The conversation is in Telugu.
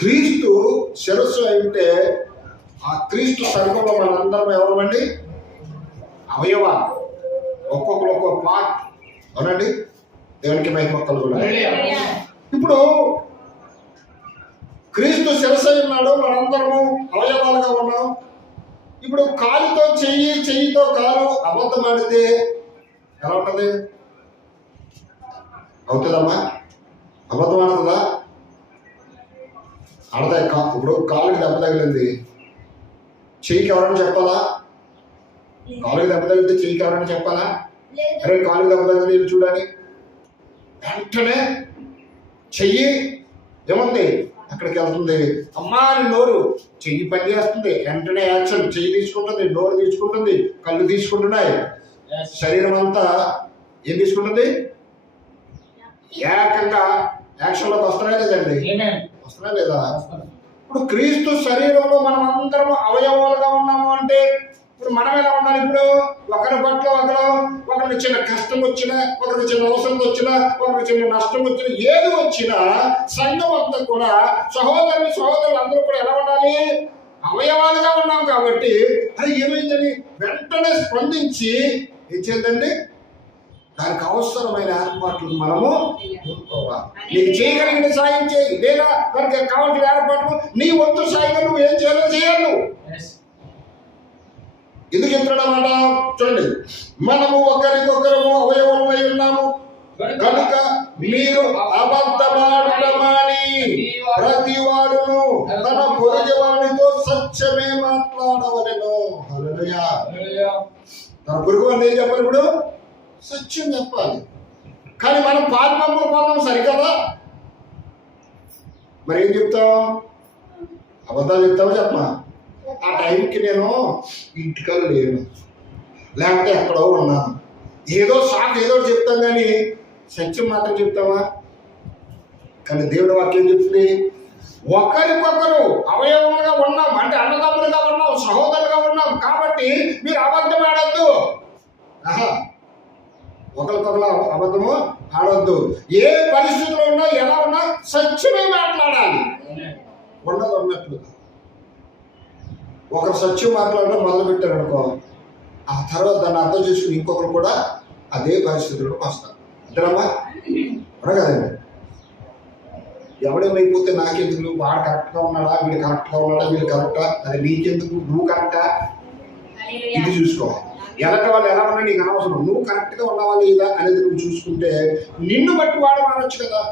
క్రీస్తు శిరస్సు అంటే ఆ క్రీస్తు సర్గంలో మనందరం ఎవరమండి? అవయవాలు, ఒక్కొక్కరు ఒక్కొక్క పార్ట్. అవునండి, దేవునికి మహిమ కలుగును. ఇప్పుడు క్రీస్తు శిరస్సు ఉన్నాడు, మనందరము అవయవాలుగా ఉన్నాం. ఇప్పుడు కాలుతో చెయ్యి, చెయ్యితో కాలు అబద్ధం ఆడితే ఎలా ఉంటుంది? అవుతుందమ్మా? అబద్ధం ఆడుతుందా? ఆడదా? ఇప్పుడు కాలుకి దెబ్బ తగిలింది, చెయ్యికి ఎవరైనా చెప్పాలా? కాలుకి దెబ్బ తగిలితే చెయ్యికి ఎవరైనా చెప్పాలా? అరే కాలుకి దెబ్బ తగిలింది చూడాలి, వెంటనే చెయ్యి ఏముంది అక్కడికి వెళ్తుంది. అమ్మా అని నోరు, చెయ్యి పని చేస్తుంది, వెంటనే యాక్షన్. చెయ్యి తీసుకుంటుంది, నోరు తీసుకుంటుంది, కళ్ళు తీసుకుంటున్నాయి, శరీరం అంతా ఏం తీసుకుంటుంది? ఏకంగా యాక్షన్లోకి వస్తున్నాయి లేదండి? వస్తున్నా లేదా? ఇప్పుడు క్రీస్తు శరీరంలో మనం అందరం అవయవాలుగా ఉన్నాము అంటే ఇప్పుడు మనం ఎలా ఉండాలి? ఇప్పుడు ఒకరి పట్ల ఒకరికి చిన్న కష్టం వచ్చినా, ఒకరికి చిన్న అవసరం వచ్చినా, ఒకరికి చిన్న నష్టం వచ్చినా, ఏది వచ్చినా సంఘం అంతా కూడా సహోదరులు అందరూ కూడా ఎలా ఉండాలి? అవయవాలుగా ఉన్నాం కాబట్టి అది ఏమైందని వెంటనే స్పందించి ఏం చేద్దండి, దానికి అవసరమైన ఏర్పాట్లు మనము కోరుకోవాలి. నీకు చేయగలిగిన సాయం చేయి, లేదా దానికి కావాల్సిన ఏర్పాట్లు నీ వంతు సాయిగా నువ్వు ఏం చేయాలో చేయాలి. ఎందుకు చెప్తున్నాడన్నమాట చూడండి, మనము ఒకరికొకరము అవయవమై ఉన్నాము కనుక మీరు అబద్ధమాడటమని ప్రతి వాడును తన పొరుగువాడితో సత్యమే మాట్లాడవలెను. హల్లెలూయా. తన పొరుగువాడిని ఏం చెప్పాలి? ఇప్పుడు సత్యం చెప్పాలి. కానీ మనం పాల్పంపులు పోతాం సరికదా? మరి ఏం చెప్తాం? అబద్ధాలు చెప్తామో చెప్పమా? ఆ టైంకి నేను ఇంటికల్ లేను, లేకపోతే ఎక్కడో ఉన్నాను, ఏదో చెప్తాం, కానీ సత్యం మాత్రం చెప్తామా? కానీ దేవుడి వాక్యం చెప్తుంది, ఒకరికొకరు అవయవములుగా ఉన్నాం అంటే అన్నదమ్ములుగా ఉన్నాం, సహోదరులుగా ఉన్నాం కాబట్టి మీరు అబద్ధం ఆడద్దు. ఒకరికొకరు అబద్ధము ఆడొద్దు. ఏ పరిస్థితిలో ఉన్నా, ఎలా ఉన్నా సత్యమే మాట్లాడాలి. ఉండదు అన్నట్లుగా ఒకరు సత్యం మాట్లాడడం మొదలు పెట్టారు అనుకో, ఆ తర్వాత దాన్ని అర్థం చేసుకుని ఇంకొకరు కూడా అదే పరిస్థితులకు వస్తారు. అంతేనమ్మా? కదండి. ఎవడేమైపోతే నాకెందుకు? వాడు కరెక్ట్గా ఉన్నాడా, వీడు కరెక్ట్గా ఉన్నాడా, వీడు కరెక్టా, అది నీకెందుకు? నువ్వు కరెక్టా ఇది చూసుకోవాలి. ఎలాంటి వాళ్ళు ఎలా ఉన్నా నీకు అనవసరం. నువ్వు కరెక్ట్గా ఉన్నావా లేదా అనేది నువ్వు చూసుకుంటే నిన్ను బట్టి వాడు మారొచ్చు కదా.